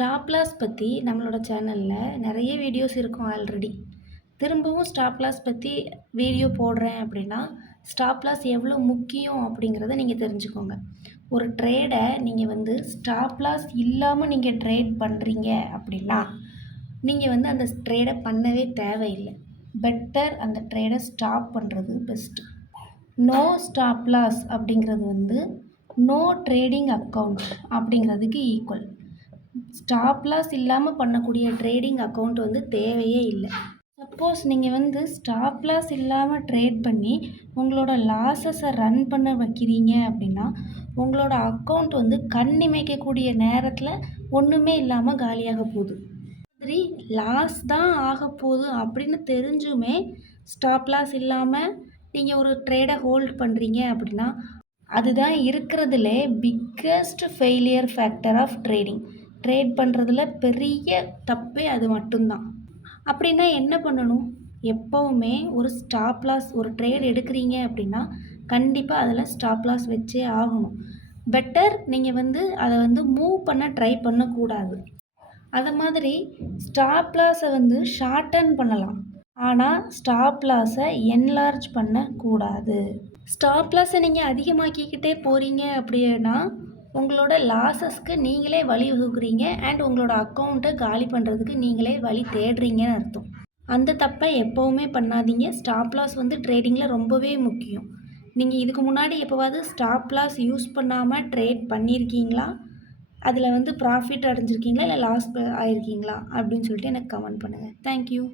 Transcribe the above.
Stop loss பற்றி நம்மளோட சேனலில் நிறைய வீடியோஸ் இருக்கும் ஆல்ரெடி. திரும்பவும் ஸ்டாப் லாஸ் பற்றி வீடியோ போடுறேன் அப்படின்னா, ஸ்டாப் லாஸ் எவ்வளோ முக்கியம் அப்படிங்கிறத நீங்கள் தெரிஞ்சுக்கோங்க. ஒரு ட்ரேடை நீங்கள் ஸ்டாப் லாஸ் இல்லாமல் நீங்கள் ட்ரேட் பண்ணுறீங்க அப்படின்னா, நீங்கள் அந்த ட்ரேடை பண்ணவே தேவையில்லை. பெட்டர் அந்த ட்ரேடை ஸ்டாப் பண்ணுறது பெஸ்ட்டு. நோ ஸ்டாப் லாஸ் அப்படிங்கிறது நோ ட்ரேடிங் அக்கௌண்ட் அப்படிங்கிறதுக்கு ஈக்குவல். ஸ்டாப் லாஸ் இல்லாமல் பண்ணக்கூடிய ட்ரேடிங் அக்கௌண்ட் தேவையே இல்லை. சப்போஸ் நீங்கள் ஸ்டாப் லாஸ் இல்லாமல் ட்ரேட் பண்ணி உங்களோட லாஸஸை ரன் பண்ண வைக்கிறீங்க அப்படின்னா, உங்களோட அக்கௌண்ட் கண்ணிமைக்கக்கூடிய நேரத்தில் ஒன்றுமே இல்லாமல் காலியாக போகுது. சரி, லாஸ் தான் ஆக போகுது அப்படின்னு தெரிஞ்சுமே ஸ்டாப் லாஸ் இல்லாமல் நீங்கள் ஒரு ட்ரேடை ஹோல்ட் பண்ணுறீங்க அப்படின்னா, அதுதான் இருக்கிறதுலே biggest failure factor of trading. Trade பண்ணுறதுல பெரிய தப்பே அது மட்டும்தான். அப்படின்னா என்ன பண்ணணும்? எப்போவுமே ஒரு ஸ்டாப் லாஸ், ஒரு ட்ரேட் எடுக்கிறீங்க அப்படின்னா கண்டிப்பாக அதில் ஸ்டாப் லாஸ் வச்சே ஆகணும். பெட்டர் நீங்கள் அதை மூவ் பண்ண ட்ரை பண்ணக்கூடாது. அது மாதிரி ஸ்டாப் லாஸை ஷார்டன் பண்ணலாம், ஆனால் ஸ்டாப் லாஸை என்லார்ஜ் பண்ணக்கூடாது. ஸ்டாப் லாஸை நீங்கள் அதிகமாக்கிக்கிட்டே போகிறீங்க அப்படின்னா உங்களோட லாஸஸ்க்கு நீங்களே வழி வகுக்கிறீங்க அண்ட் உங்களோட அக்கௌண்ட்டை காலி பண்ணுறதுக்கு நீங்களே வழி தேடுறீங்கன்னு அர்த்தம். அந்த தப்பை எப்போவுமே பண்ணாதீங்க. ஸ்டாப் லாஸ் ட்ரேடிங்கில் ரொம்பவே முக்கியம். நீங்கள் இதுக்கு முன்னாடி எப்போவாவது ஸ்டாப் லாஸ் யூஸ் பண்ணாமல் ட்ரேட் பண்ணியிருக்கீங்களா? அதில் ப்ராஃபிட் அடைஞ்சிருக்கீங்களா இல்லை லாஸ் ஆகிருக்கீங்களா அப்படின்னு சொல்லிட்டு எனக்கு கமெண்ட் பண்ணுங்கள். தேங்க்யூ.